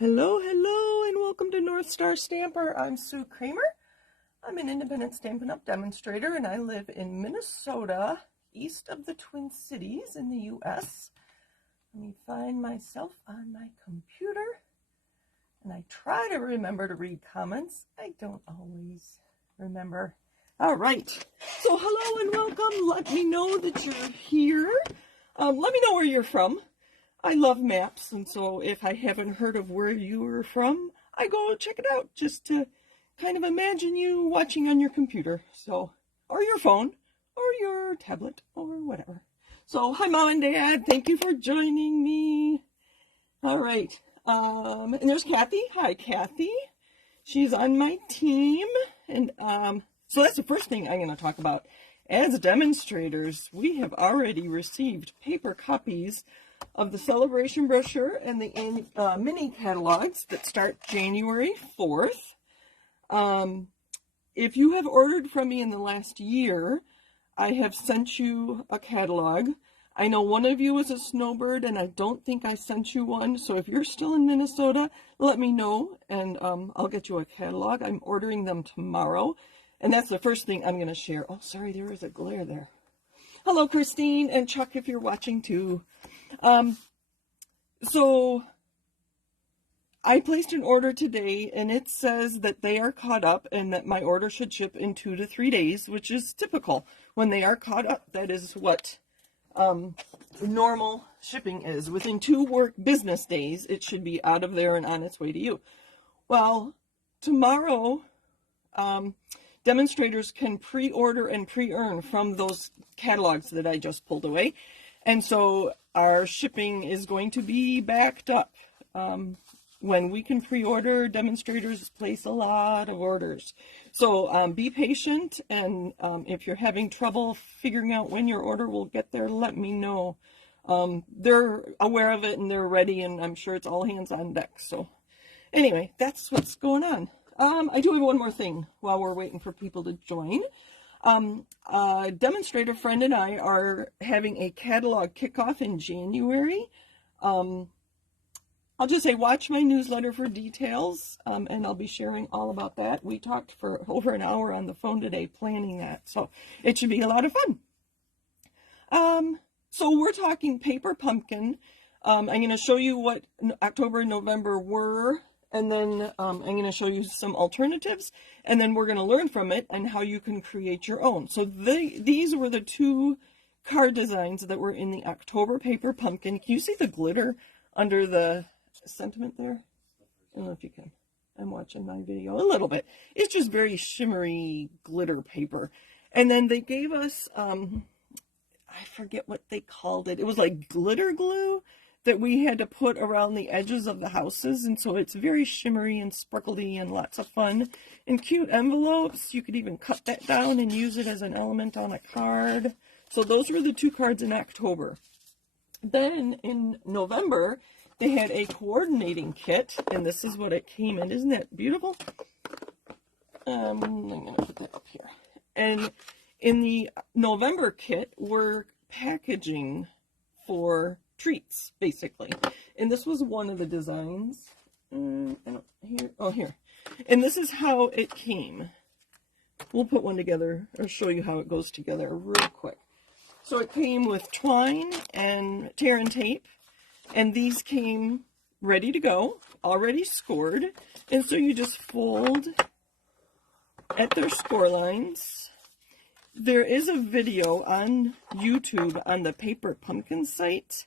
Hello, hello, and welcome to North Star Stamper. I'm Sue Kramer. I'm an independent Stampin' Up! Demonstrator, and I live in Minnesota, east of the Twin Cities in the U.S. Let me find myself on my computer, and I try to remember to read comments. I don't always remember. All right, so hello and welcome. Let me know that you're here. Let me know where you're from. I love maps, and so if I haven't heard of where you are from, I go check it out just to kind of imagine you watching on your computer, so, or your phone, or your tablet, or whatever. So, hi Mom and Dad, thank you for joining me. All right, and there's Kathy. Hi Kathy. She's on my team, and so that's the first thing I'm going to talk about. As demonstrators, we have already received paper copies of the celebration brochure and the mini catalogs that start January 4th. If you have ordered from me in the last year, I have sent you a catalog. I know one of you is a snowbird, and I don't think I sent you one. So if you're still in Minnesota, let me know, and I'll get you a catalog. I'm ordering them tomorrow, and that's the first thing I'm going to share. Oh, sorry, there is a glare there. Hello, Christine, and Chuck, if you're watching too. So I placed an order today, and it says that they are caught up and that my order should ship in 2 to 3 days, which is typical. When they are caught up, that is what normal shipping is. Within 2 business days, it should be out of there and on its way to you. Well, tomorrow, demonstrators can pre-order and pre-earn from those catalogs that I just pulled away. And so our shipping is going to be backed up. When we can pre-order, demonstrators place a lot of orders. So be patient, and if you're having trouble figuring out when your order will get there, let me know. They're aware of it and they're ready, and I'm sure it's all hands on deck. So anyway, that's what's going on. I do have one more thing while we're waiting for people to join. A demonstrator friend and I are having a catalog kickoff in January. I'll just say watch my newsletter for details, and I'll be sharing all about that. We talked for over an hour on the phone today planning that, so it should be a lot of fun. So we're talking paper pumpkin. I'm going to show you what October and November were, and then I'm going to show you some alternatives, and then we're going to learn from it and how you can create your own. So these were the 2 card designs that were in the October paper pumpkin. Can you see the glitter under the sentiment there? I don't know if you can. I'm watching my video a little bit. It's just very shimmery glitter paper. And then they gave us, I forget what they called it. It was like glitter glue that we had to put around the edges of the houses, and so it's very shimmery and sparkly and lots of fun. And cute envelopes, you could even cut that down and use it as an element on a card. So those were the 2 cards in October. Then in November, they had a coordinating kit, and this is what it came in. Isn't that beautiful? I'm going to put that up here. And in the November kit were packaging for treats, basically. And this was one of the designs. Here. And this is how it came. We'll put one together or show you how it goes together real quick. So it came with twine and tear and tape, and these came ready to go, already scored. And so you just fold at their score lines. There is a video on YouTube on the Paper Pumpkin site.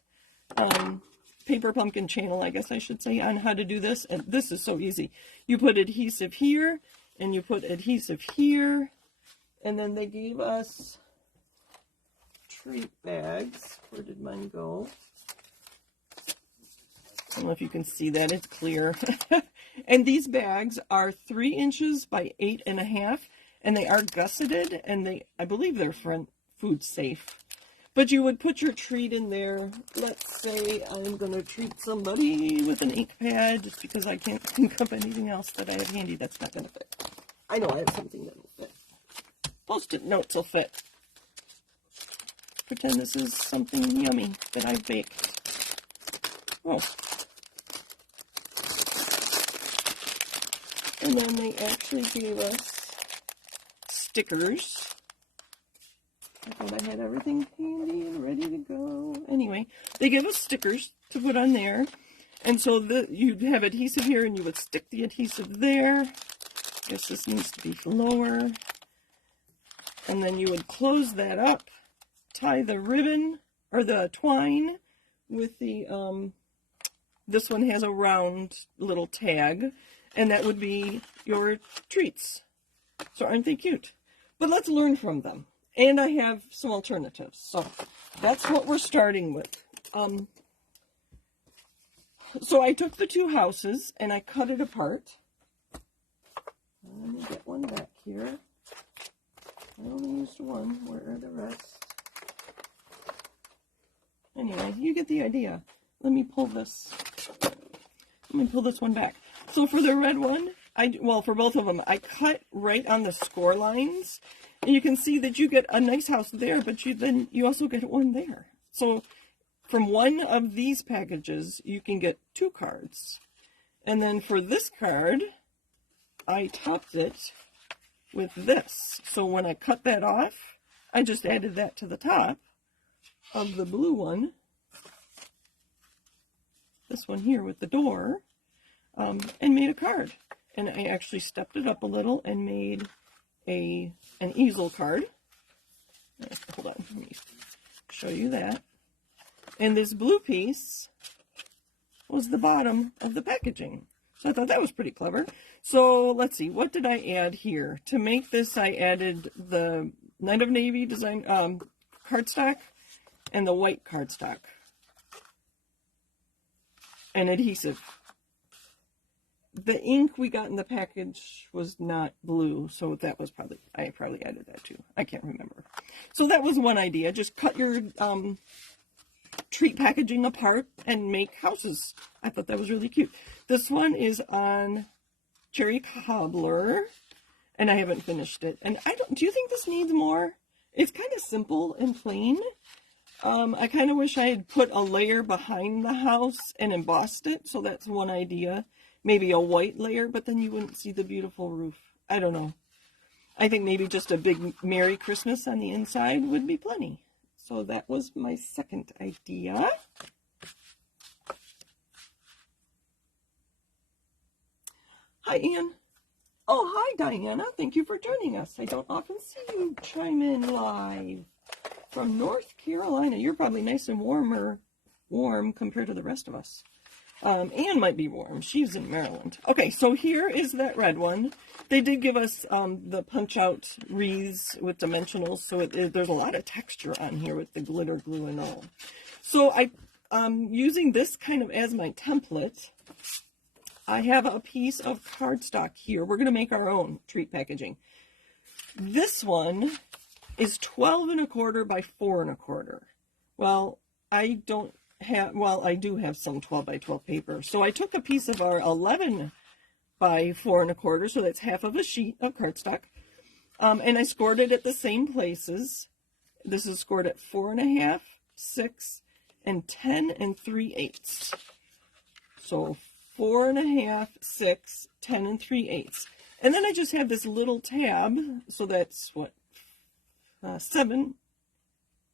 Paper Pumpkin channel, I guess I should say, on how to do this. And this is so easy. You put adhesive here, and you put adhesive here, and then they gave us treat bags. Where did mine go? I don't know if you can see that. It's clear. And these bags are 3 inches by 8.5, and they are gusseted, and I believe they're food safe. But you would put your treat in there. Let's say I'm going to treat somebody with an ink pad, just because I can't think of anything else that I have handy that's not going to fit. I know I have something that will fit. Post-it notes will fit. Pretend this is something yummy that I've baked. Oh. And then they actually gave us stickers. I thought I had everything handy and ready to go. Anyway, they give us stickers to put on there. And so you'd have adhesive here, and you would stick the adhesive there. Guess this needs to be lower. And then you would close that up, tie the ribbon, or the twine, with the, this one has a round little tag, and that would be your treats. So aren't they cute? But let's learn from them. And I have some alternatives. So that's what we're starting with. So I took the two houses and I cut it apart. Let me get one back here. I only used one. Where are the rest? Anyway, you get the idea. Let me pull this one back. So for the red one, well, for both of them, I cut right on the score lines. And you can see that you get a nice house there, but then you also get one there. So from one of these packages, you can get 2 cards. And then for this card, I topped it with this. So when I cut that off, I just added that to the top of the blue one. This one here with the door, and made a card. And I actually stepped it up a little and made an easel card. Hold on, let me show you that. And this blue piece was the bottom of the packaging. So I thought that was pretty clever. So let's see, what did I add here? To make this, I added the Night of Navy design cardstock and the white cardstock. And adhesive. The ink we got in the package was not blue, so that was I probably added that too. I can't remember. So that was one idea. Just cut your treat packaging apart and make houses. I thought that was really cute. This one is on Cherry Cobbler, and I haven't finished it. And do you think this needs more? It's kind of simple and plain. I kind of wish I had put a layer behind the house and embossed it, so that's one idea. Maybe a white layer, but then you wouldn't see the beautiful roof. I don't know. I think maybe just a big Merry Christmas on the inside would be plenty. So that was my second idea. Hi, Ann. Oh, hi, Diana. Thank you for joining us. I don't often see you chime in live from North Carolina. You're probably nice and warm compared to the rest of us. Ann might be warm. She's in Maryland. Okay, so here is that red one. They did give us the punch-out wreaths with dimensionals, so there's a lot of texture on here with the glitter glue and all. So I'm using this kind of as my template. I have a piece of cardstock here. We're going to make our own treat packaging. This one is 12 1/4 by 4 1/4. Well, I do have some 12 by 12 paper. So I took a piece of our 11 by 4 1/4, so that's half of a sheet of cardstock, and I scored it at the same places. This is scored at 4 1/2, 6, and 10 3/8. So 4 1/2, 6, 10 3/8. And then I just have this little tab, so that's what, 7,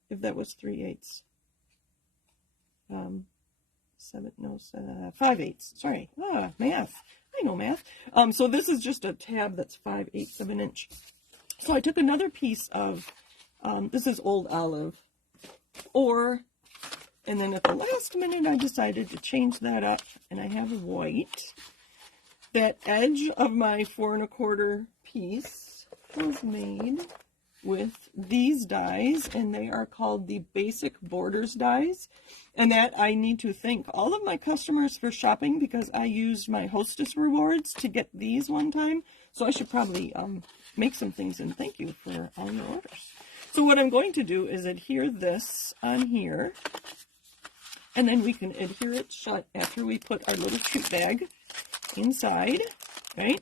if that was 3/8. 5/8. Sorry. Math. I know math. So this is just a tab that's 5/8 of an inch. So I took another piece of, this is Old Olive, and then at the last minute I decided to change that up, and I have white. That edge of my 4 1/4 piece was made with these dies, and they are called the Basic Borders dies. And that I need to thank all of my customers for shopping, because I used my Hostess rewards to get these one time. So I should probably make some things and thank you for all your orders. So what I'm going to do is adhere this on here, and then we can adhere it shut after we put our little treat bag inside, right?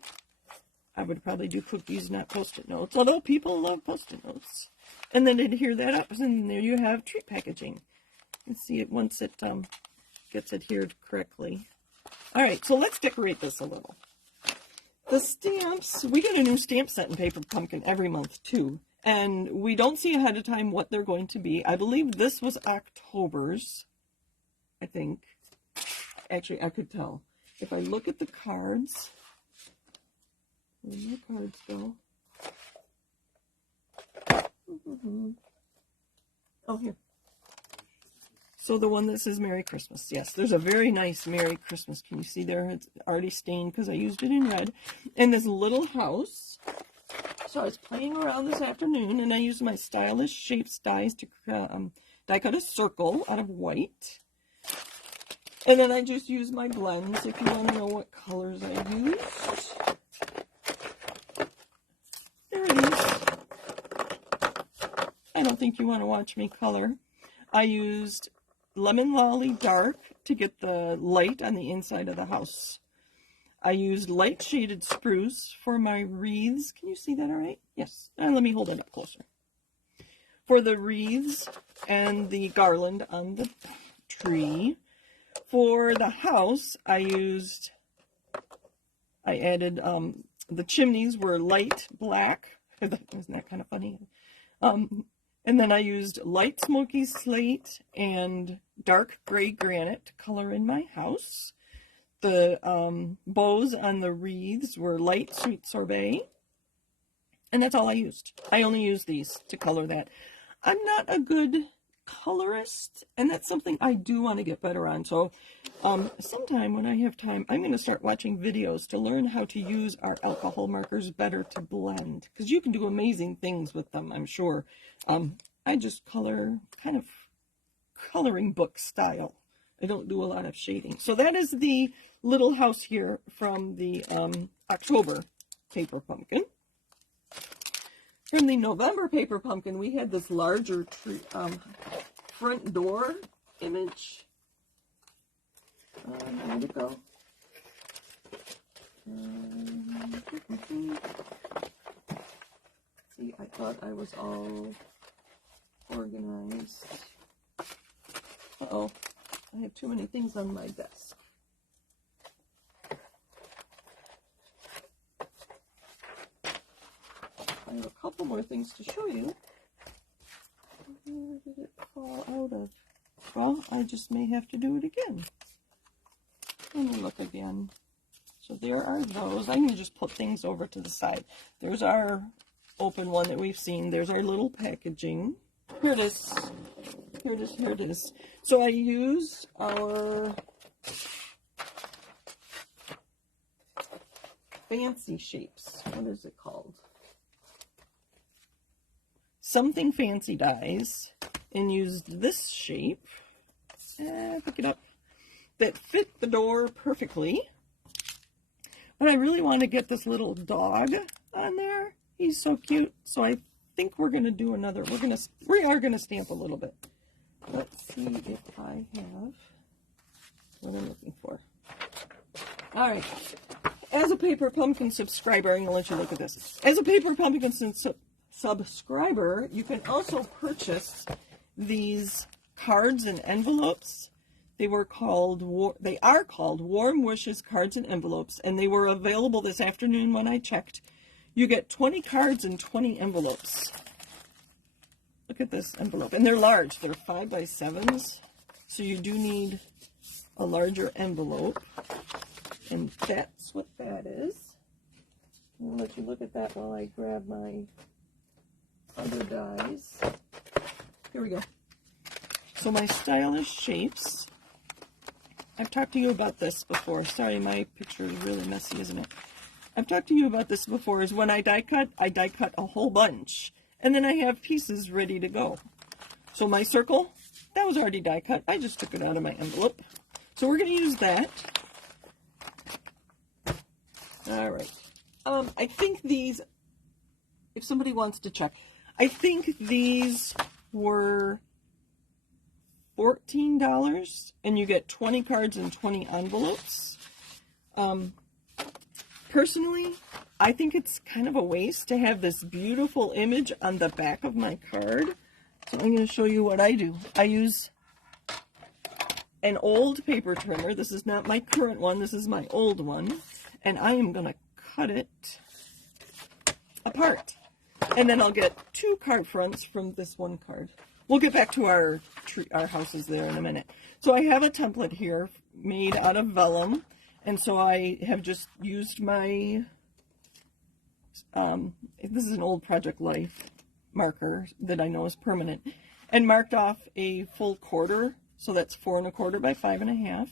I would probably do cookies, not Post-it notes, although people love Post-it notes. And then adhere that up, and there you have treat packaging. Let's see it once it gets adhered correctly. All right, so let's decorate this a little. The stamps, we get a new stamp set in Paper Pumpkin every month too. And we don't see ahead of time what they're going to be. I believe this was October's, I think. Actually, I could tell. If I look at the cards, where do the cards go? Oh, here. So the one that says Merry Christmas. Yes, there's a very nice Merry Christmas. Can you see there? It's already stained because I used it in red. And this little house. So I was playing around this afternoon, and I used my Stylish Shapes dies to die cut a circle out of white. And then I just used my blends if you want to know what colors I used. There it is. I don't think you want to watch me color. I used Lemon Lolly Dark to get the light on the inside of the house. I used light shaded spruce for my wreaths. Can you see that all right? Yes. And let me hold it up closer. For the wreaths and the garland on the tree. For the house, I added, the chimneys were light black. Isn't that kind of funny? And then I used light smoky slate and dark gray granite to color in my house. The bows on the wreaths were light sweet sorbet. And that's all I used. I only used these to color that. I'm not a good colorist, and that's something I do want to get better on. So sometime when I have time, I'm going to start watching videos to learn how to use our alcohol markers better to blend. Because you can do amazing things with them, I'm sure. I just color kind of coloring book style. I don't do a lot of shading. So that is the little house here from the October Paper Pumpkin. From the November Paper Pumpkin, we had this larger tree, front door image. Where'd it go? See, I thought I was all organized. Uh-oh. I have too many things on my desk. I have a couple more things to show you. Where did it fall out of? Well, I just may have to do it again. Let me look again. So there are those. I can just put things over to the side. There's our open one that we've seen. There's our little packaging. Here it is. Here it is. Here it is. So I use our fancy shapes. What is it called? Something fancy dies, and used this shape. Pick it up. That fit the door perfectly. But I really want to get this little dog on there. He's so cute. So I think we're going to do another. We are going to stamp a little bit. Let's see if I have what I'm looking for. All right. As a Paper Pumpkin subscriber, I'm going to let you look at this. As a Paper Pumpkin subscriber, you can also purchase these cards and envelopes. They are called Warm Wishes Cards and Envelopes, and they were available this afternoon when I checked. You get 20 cards and 20 envelopes. Look at this envelope. And they're large. They're 5x7s. So you do need a larger envelope. And that's what that is. I'll let you look at that while I grab my other dies. Here we go. So my Stylish Shapes. I've talked to you about this before. Sorry, my picture is really messy, isn't it? I've talked to you about this before, is when I die cut a whole bunch. And then I have pieces ready to go. So my circle, that was already die cut. I just took it out of my envelope. So we're going to use that. All right. I think these, if somebody wants to check, I think these were $14, and you get 20 cards and 20 envelopes. Personally, I think it's kind of a waste to have this beautiful image on the back of my card. So I'm going to show you what I do. I use an old paper trimmer. This is not my current one. This is my old one. And I am going to cut it apart. And then I'll get 2 card fronts from this one card. We'll get back to our houses there in a minute. So I have a template here made out of vellum. And so I have just used my, this is an old Project Life marker that I know is permanent, and marked off a full quarter. So that's 4 1/4 by 5 1/2.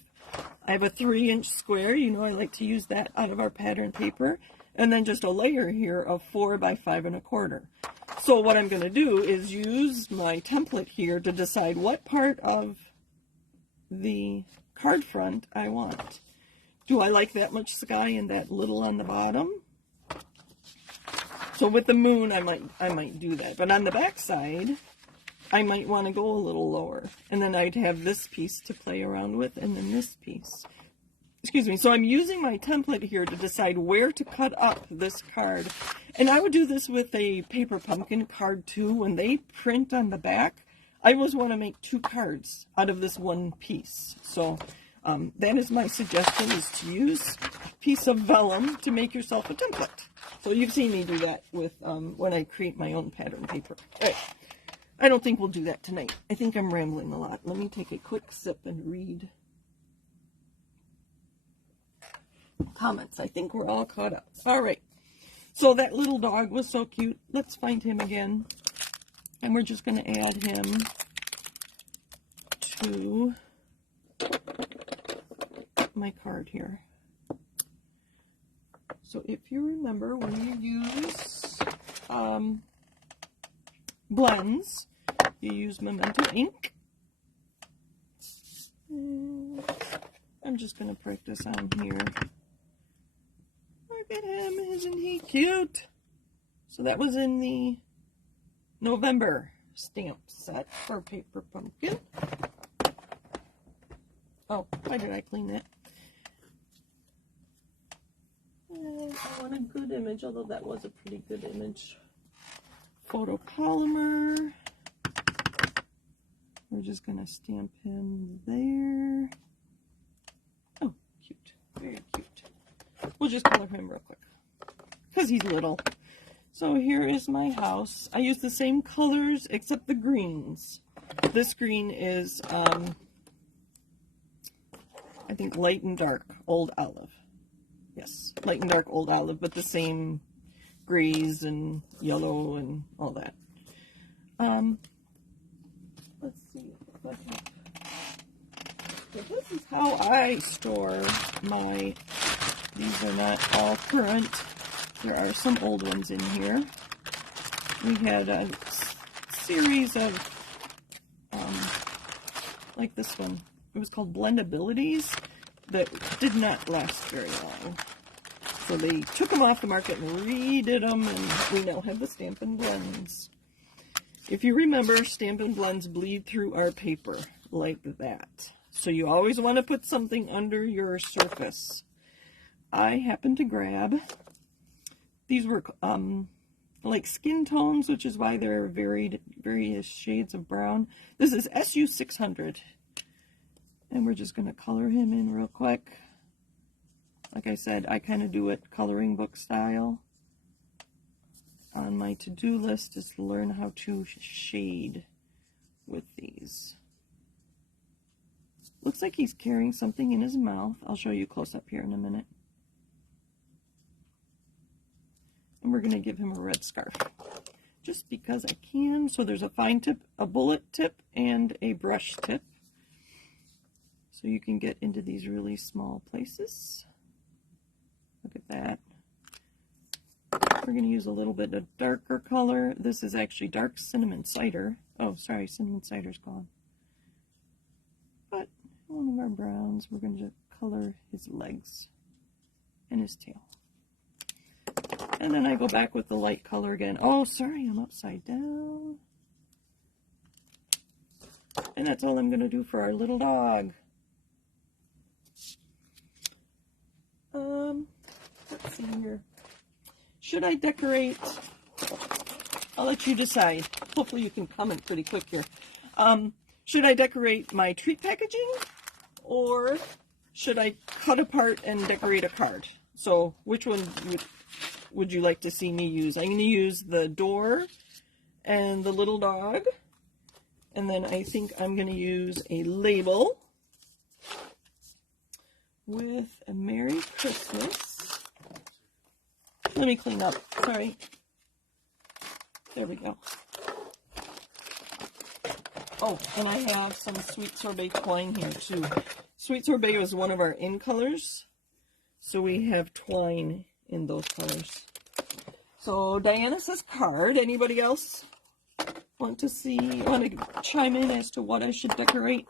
I have a 3-inch square. You know I like to use that out of our pattern paper. And then just a layer here of 4 by 5 1/4. So what I'm going to do is use my template here to decide what part of the card front I want. Do I like that much sky and that little on the bottom? So with the moon, I might do that. But on the back side, I might want to go a little lower. And then I'd have this piece to play around with, and then this piece. Excuse me. So I'm using my template here to decide where to cut up this card. And I would do this with a paper pumpkin card too. When they print on the back, I always want to make 2 cards out of this one piece. So that is my suggestion, is to use a piece of vellum to make yourself a template. So you've seen me do that with when I create my own pattern paper. All right. I don't think we'll do that tonight. I think I'm rambling a lot. Let me take a quick sip and read comments. I think we're all caught up. All right. So that little dog was so cute. Let's find him again. And we're just going to add him to my card here. So if you remember, when you use blends, you use Memento ink. And I'm just going to practice on here. Look at him, isn't he cute? So that was in the November stamp set for Paper Pumpkin. Oh, why did I clean that? And I want a good image, although that was a pretty good image. Photopolymer. We're just going to stamp him there. Oh, cute. Very cute. We'll just color him real quick because he's little. So here is my house. I use the same colors except the greens. This green is, I think, light and dark, old olive. Yes, light and dark, old olive, but the same grays and yellow and all that. Let's see if I can. So this is how I store my, these are not all current. There are some old ones in here. We had a series of, like this one. It was called Blendabilities that did not last very long. So they took them off the market and redid them, and we now have the Stampin' Blends. If you remember, Stampin' Blends bleed through our paper like that. So you always want to put something under your surface. I happened to grab, these were like skin tones, which is why they're various shades of brown. This is SU600. And we're just going to color him in real quick. Like I said, I kind of do it coloring book style. On my to-do list is to learn how to shade with these. Looks like he's carrying something in his mouth. I'll show you close up here in a minute. And we're going to give him a red scarf. Just because I can. So there's a fine tip, a bullet tip, and a brush tip. So you can get into these really small places. Look at that. We're going to use a little bit of darker color. This is actually dark cinnamon cider. Oh, sorry, cinnamon cider's gone. But one of our browns, we're going to color his legs and his tail. And then I go back with the light color again. Oh, sorry, I'm upside down. And that's all I'm going to do for our little dog. Let's see here. Should I decorate? I'll let you decide. Hopefully you can comment pretty quick here. Should I decorate my treat packaging? Or should I cut apart and decorate a card? So which one would you like to see me use? I'm going to use the door and the little dog. And then I think I'm going to use a label with a Merry Christmas. Let me clean up. Sorry. There we go. Oh, and I have some Sweet Sorbet twine here too. Sweet Sorbet was one of our in colors, so we have twine in those colors. So Diana says card. Anybody else want to chime in as to what I should decorate?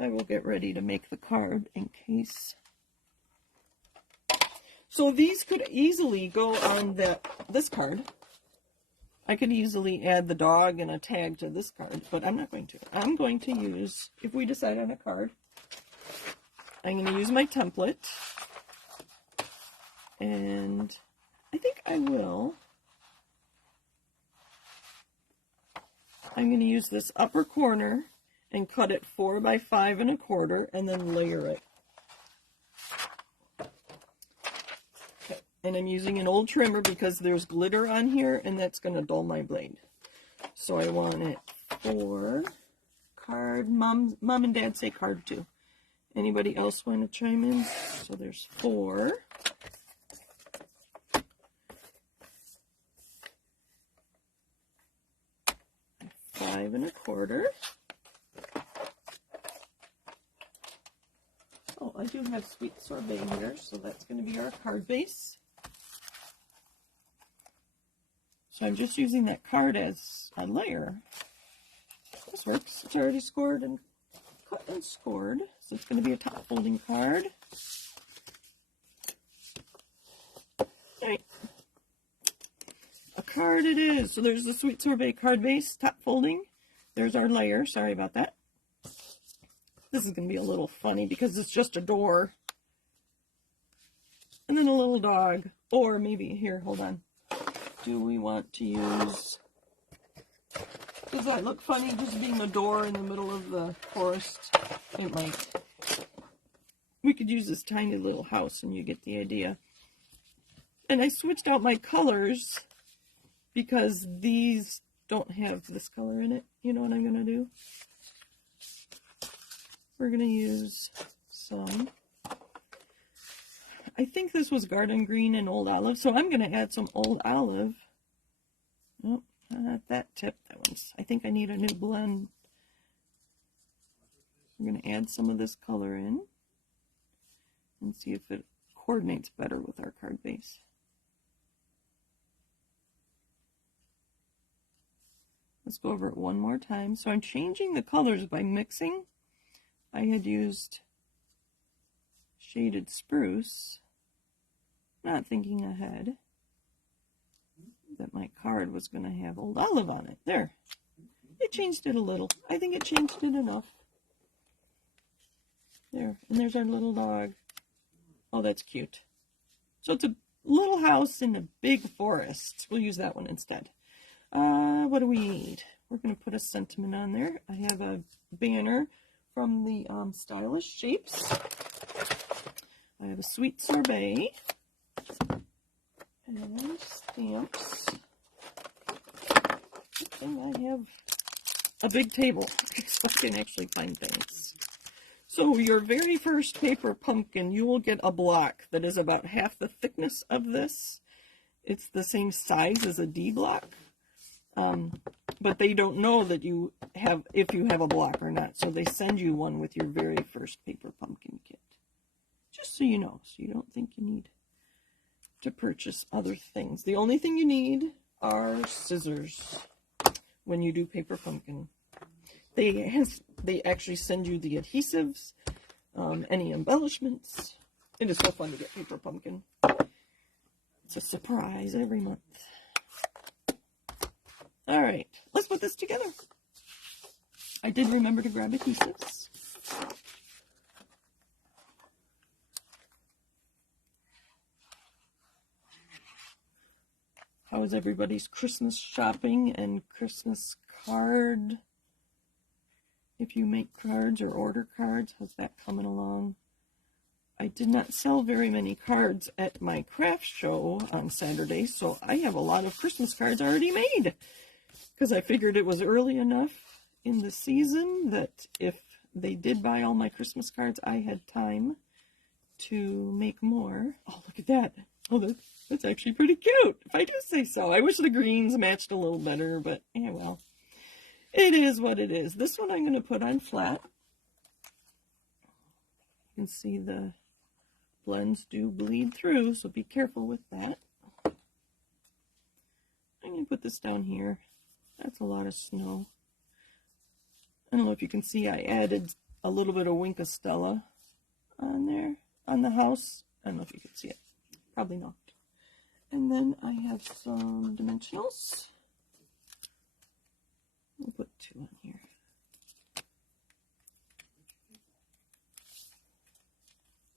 I will get ready to make the card in case. So these could easily go on this card. I could easily add the dog and a tag to this card, but I'm not going to. I'm going to use, if we decide on a card, I'm going to use my template. And I think I will. I'm going to use this upper corner and cut it 4 by 5 1/4 and then layer it. And I'm using an old trimmer because there's glitter on here and that's going to dull my blade. So I want it 4 card. Mom and Dad say card too. Anybody else want to chime in? So there's 4. Five 1/4. Oh, I do have Sweet Sorbet here, so that's going to be our card base. So I'm just using that card as a layer. This works. It's already scored and cut and scored. So it's going to be a top folding card. Alright. A card it is. So there's the Sweet Sorbet card base, top folding. There's our layer. Sorry about that. This is going to be a little funny because it's just a door. And then a little dog. Or maybe, here, hold on. Do we want to use... Does that look funny, just being a door in the middle of the forest? It might. We could use this tiny little house and you get the idea. And I switched out my colors because these don't have this color in it. You know what I'm going to do? We're going to use some... I think this was garden green and old olive, so I'm going to add some old olive. Oh, not that tip. That one's... I think I need a new blend. We're going to add some of this color in and see if it coordinates better with our card base. Let's go over it one more time. So I'm changing the colors by mixing. I had used shaded spruce, not thinking ahead that my card was going to have old olive on it. There. It changed it a little. I think it changed it enough. There. And there's our little dog. Oh, that's cute. So it's a little house in a big forest. We'll use that one instead. What do we need? We're going to put a sentiment on there. I have a banner from the Stylish Shapes. I have a Sweet Sorbet. And stamps. And I have a big table so I can actually find things. So your very first paper pumpkin, you will get a block that is about half the thickness of this. It's the same size as a D block. But they don't know that you have, if you have a block or not. So they send you one with your very first paper pumpkin kit. Just so you know, so you don't think you need to purchase other things. The only thing you need are scissors when you do paper pumpkin. They actually send you the adhesives, any embellishments. It is so fun to get paper pumpkin. It's a surprise every month. All right, let's put this together. I did remember to grab adhesives. How is everybody's Christmas shopping and Christmas card? If you make cards or order cards, how's that coming along? I did not sell very many cards at my craft show on Saturday, so I have a lot of Christmas cards already made. Because I figured it was early enough in the season that if they did buy all my Christmas cards, I had time to make more. Oh, look at that. Oh, that's actually pretty cute, if I do say so. I wish the greens matched a little better, but yeah, well. It is what it is. This one I'm going to put on flat. You can see the blends do bleed through, so be careful with that. I'm going to put this down here. That's a lot of snow. I don't know if you can see, I added a little bit of Wink of Stella on there, on the house. I don't know if you can see it. Probably not. And then I have some dimensionals. We'll put 2 on here.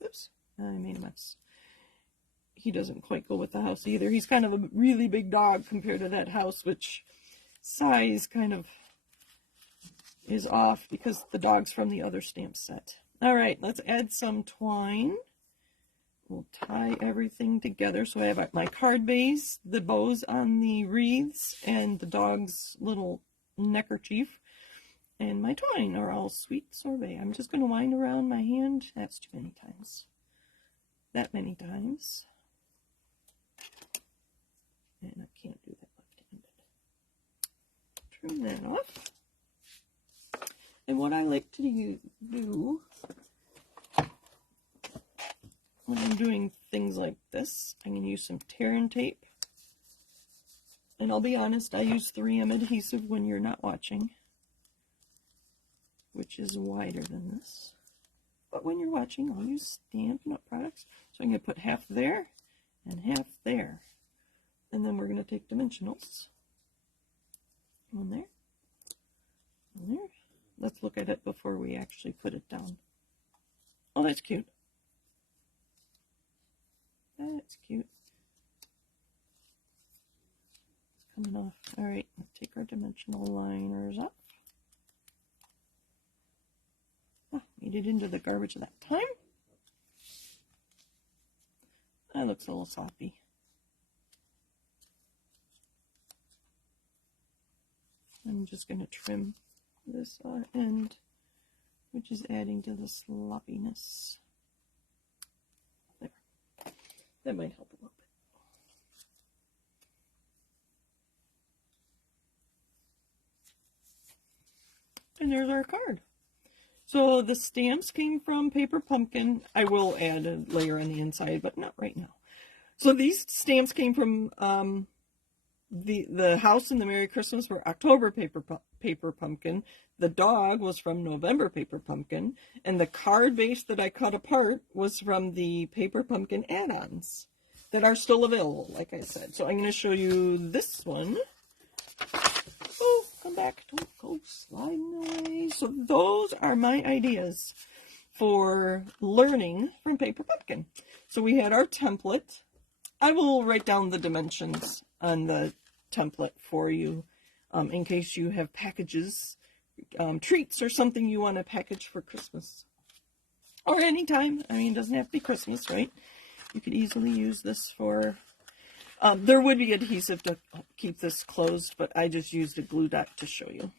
Oops, I made a mess. He doesn't quite go with the house either. He's kind of a really big dog compared to that house, which size kind of is off because the dog's from the other stamp set. All right, let's add some twine. We'll tie everything together. So I have my card base, the bows on the wreaths, and the dog's little neckerchief, and my twine are all sweet sorbet. I'm just going to wind around my hand. That's too many times. That many times. And I can't do that left-handed. Trim that off. And what I like to do when I'm doing things like this, I'm going to use some tear and tape. And I'll be honest, I use 3M adhesive when you're not watching, which is wider than this. But when you're watching, I'll use Stampin' Up products. So I'm going to put half there and half there. And then we're going to take dimensionals. One there. One there. Let's look at it before we actually put it down. Oh, that's cute. That's cute. It's coming off. All right, let's take our dimensional liners up. Oh, made it into the garbage that time. That looks a little soppy. I'm just going to trim this end, which is adding to the sloppiness. There. That might help a little bit. And there's our card. So the stamps came from Paper Pumpkin. I will add a layer on the inside, but not right now. So these stamps came from the house and the Merry Christmas were October Paper Pumpkin. The dog was from November Paper Pumpkin. And the card base that I cut apart was from the Paper Pumpkin add-ons that are still available, like I said. So I'm going to show you this one. Oh, come back. Don't go sliding away. So those are my ideas for learning from Paper Pumpkin. So we had our template. I will write down the dimensions on the template for you in case you have packages, treats or something you want to package for Christmas. Or anytime. I mean, it doesn't have to be Christmas, right? You could easily use this for... there would be adhesive to keep this closed, but I just used a glue dot to show you.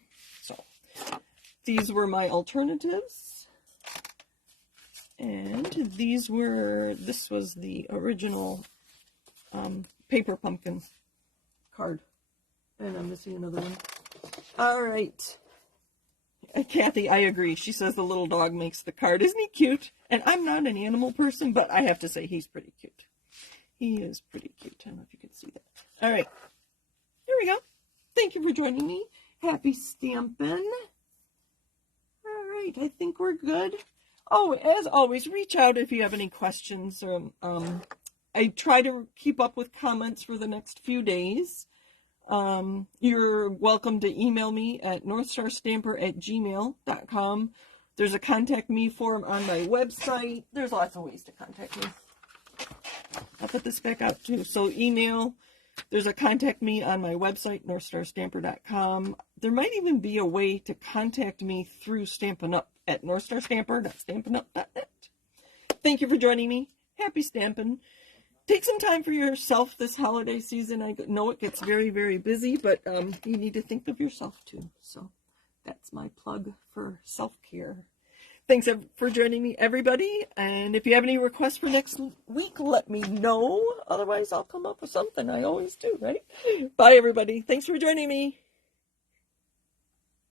So, these were my alternatives. And this was the original Paper Pumpkin card. And I'm missing another one. All right. Kathy, I agree. She says the little dog makes the card. Isn't he cute? And I'm not an animal person, but I have to say he's pretty cute. He is pretty cute. I don't know if you can see that. All right. Here we go. Thank you for joining me. Happy stamping. All right. I think we're good. Oh, as always, reach out if you have any questions. I try to keep up with comments for the next few days. You're welcome to email me at northstarstamper@gmail.com. There's a contact me form on my website. There's lots of ways to contact me. I'll put this back out too. So email, there's a contact me on my website, northstarstamper.com. There might even be a way to contact me through Stampin' Up at northstarstamper.stampinup.net. thank you for joining me. Happy stamping. Take some time for yourself this holiday season. I know it gets very, very busy, but you need to think of yourself too. So that's my plug for self-care. Thanks for joining me, everybody. And if you have any requests for next week, let me know. Otherwise, I'll come up with something. I always do, right? Bye, everybody. Thanks for joining me.